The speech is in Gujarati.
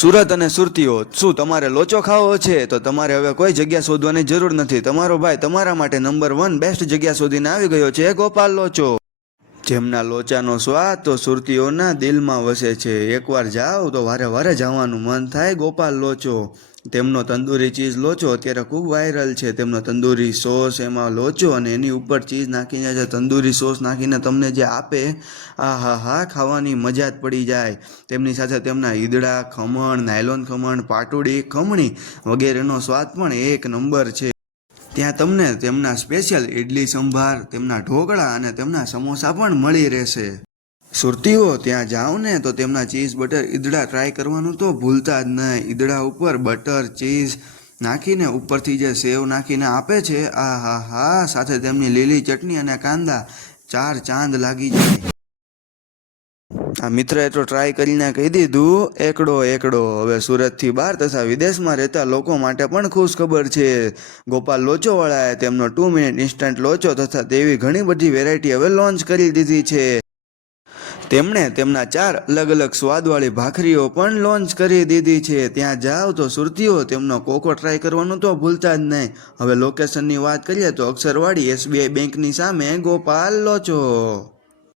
સુરત અને સુરતીઓ, શું તમારે લોચો ખાવો છે? તો તમારે હવે કોઈ જગ્યા શોધવાની જરૂર નથી. તમારો ભાઈ તમારા માટે નંબર વન બેસ્ટ જગ્યા શોધીને આવી ગયો છે. ગોપાલ લોચો. જેમના લોચાનો સ્વાદ તો સુરતીઓના દિલમાં વસે છે. એકવાર જાઓ તો વારે વારે જવાનું મન થાય. ગોપાલ લોચો, તેમનો તંદૂરી ચીઝ લોચો અત્યારે ખૂબ વાયરલ છે. તેમનો તંદૂરી સોસ એમાં લોચો અને એની ઉપર ચીઝ નાખીને જે તંદૂરી સોસ નાખીને તમને જે આપે આ હા હા, ખાવાની મજા જ પડી જાય. તેમની સાથે તેમના ઈદડા, ખમણ, નાયલોન ખમણ, પાટુડી, ખમણી વગેરેનો સ્વાદ પણ એક નંબર છે. ત્યાં તમને તેમના સ્પેશિયલ ઇડલી સંભાર, તેમના ઢોકળા અને તેમના સમોસા પણ મળી રહેશે. સુરતીઓ, ત્યાં જાઓ ને તો તેમના ચીઝ બટર ઈદડા ટ્રાય કરવાનું તો ભૂલતા જ નહીં. ઈદડા ઉપર બટર ચીઝ નાખીને ઉપરથી જે સેવ નાખીને આપે છે, આ હા હા, સાથે તેમની લીલી ચટણી અને કાંદા ચાર ચાંદ લાગી જાય. આ મિત્રએ તો ટ્રાય કરીને કહી દીધું, એકડો એકડો, હવે સુરતથી બહાર તથા વિદેશમાં રહેતા લોકો માટે પણ ખુશ ખબર છે. ગોપાલ લોચોવાળાએ તેમનો ટુ મિનિટ ઇન્સ્ટન્ટ લોચો તથા તેવી ઘણી બધી વેરાયટી હવે લોન્ચ કરી દીધી છે. તેમણે તેમના ચાર અલગ અલગ સ્વાદવાળી ભાખરીઓ પણ લોન્ચ કરી દીધી છે. ત્યાં જાઓ તો સુરતીઓ તેમનો કોકો ટ્રાય કરવાનું તો ભૂલતા જ નહીં. હવે લોકેશનની વાત કરીએ તો અક્ષરવાડી એસબીઆઈ બેંકની સામે ગોપાલ લોચો.